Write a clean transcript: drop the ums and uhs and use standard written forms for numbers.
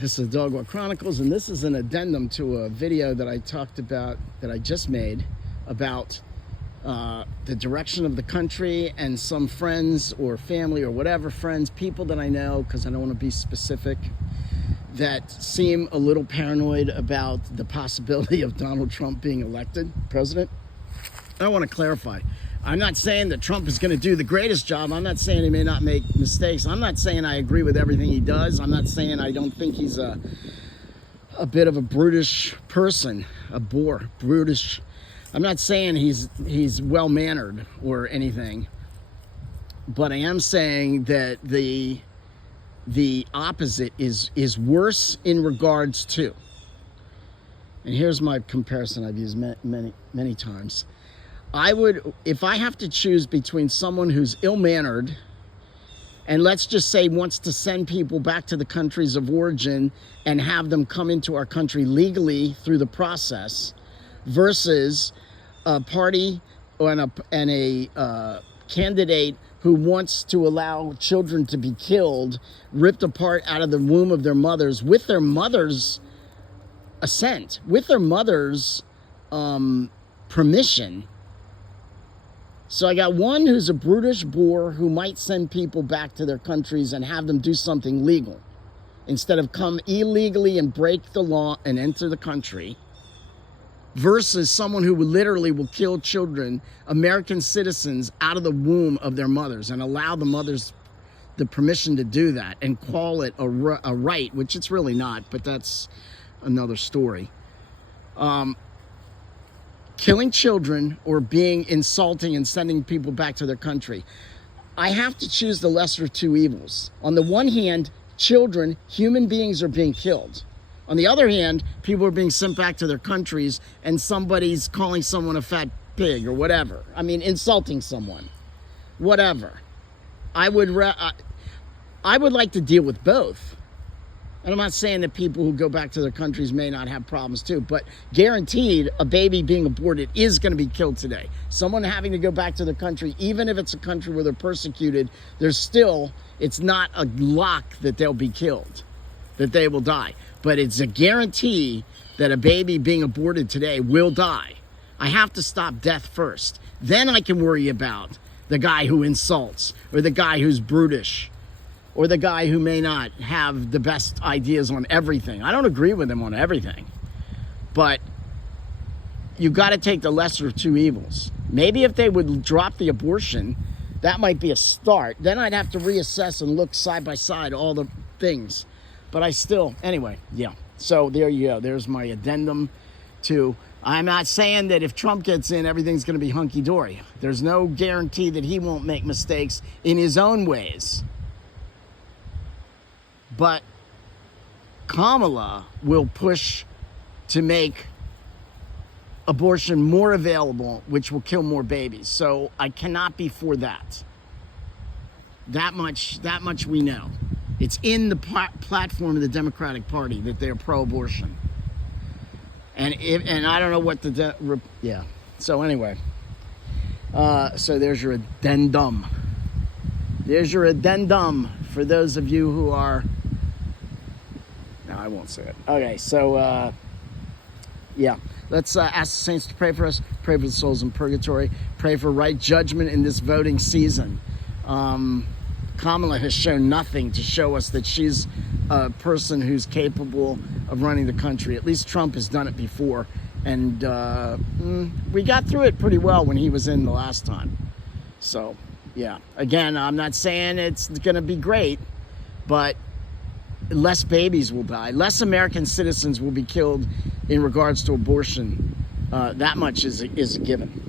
This is the Dog Walk Chronicles, and this is an addendum to a video that I talked about, that I just made, about the direction of the country, and some friends or family or whatever, people that I know, because I don't want to be specific, that seem a little paranoid about the possibility of Donald Trump being elected president. I want to clarify. I'm not saying that Trump is going to do the greatest job. I'm not saying he may not make mistakes. I'm not saying I agree with everything he does. I'm not saying I don't think he's a bit of a brutish person, a bore, brutish. I'm not saying he's well-mannered or anything, but I am saying that the opposite is worse in regards to. And here's my comparison I've used many times. If I have to choose between someone who's ill-mannered and, let's just say, wants to send people back to the countries of origin and have them come into our country legally through the process, versus a party and a candidate who wants to allow children to be killed, ripped apart out of the womb of their mothers, with their mother's assent, with their mother's permission. So I got one who's a brutish bore who might send people back to their countries and have them do something legal instead of come illegally and break the law and enter the country, versus someone who literally will kill children, American citizens, out of the womb of their mothers and allow the mothers the permission to do that and call it a right, which it's really not, but that's another story. Killing children or being insulting and sending people back to their country. I have to choose the lesser of two evils. On the one hand, children, human beings, are being killed. On the other hand, people are being sent back to their countries and somebody's calling someone a fat pig or whatever. I mean, insulting someone, whatever. I would like to deal with both. And I'm not saying that people who go back to their countries may not have problems too, but guaranteed a baby being aborted is going to be killed today. Someone having to go back to their country, even if it's a country where they're persecuted, it's not a lock that they'll be killed, that they will die. But it's a guarantee that a baby being aborted today will die. I have to stop death first. Then I can worry about the guy who insults, or the guy who's brutish, or the guy who may not have the best ideas on everything. I don't agree with him on everything, but you've got to take the lesser of two evils. Maybe if they would drop the abortion, that might be a start. Then I'd have to reassess and look side by side all the things. But anyway, yeah. So there you go. There's my addendum to, I'm not saying that if Trump gets in, everything's going to be hunky-dory. There's no guarantee that he won't make mistakes in his own ways. But Kamala will push to make abortion more available, which will kill more babies. So I cannot be for that. That much we know. It's in the platform of the Democratic Party that they're pro-abortion. And I don't know what yeah. So anyway, so there's your addendum. There's your addendum for those of you who are. No, I won't say it. Okay, so yeah, let's ask the saints to pray for us. Pray for the souls in purgatory. Pray for right judgment in this voting season. Kamala has shown nothing to show us that she's a person who's capable of running the country. At least Trump has done it before, and we got through it pretty well when he was in the last time. So yeah, again, I'm not saying it's going to be great, but less babies will die. Less American citizens will be killed in regards to abortion. That much is a given.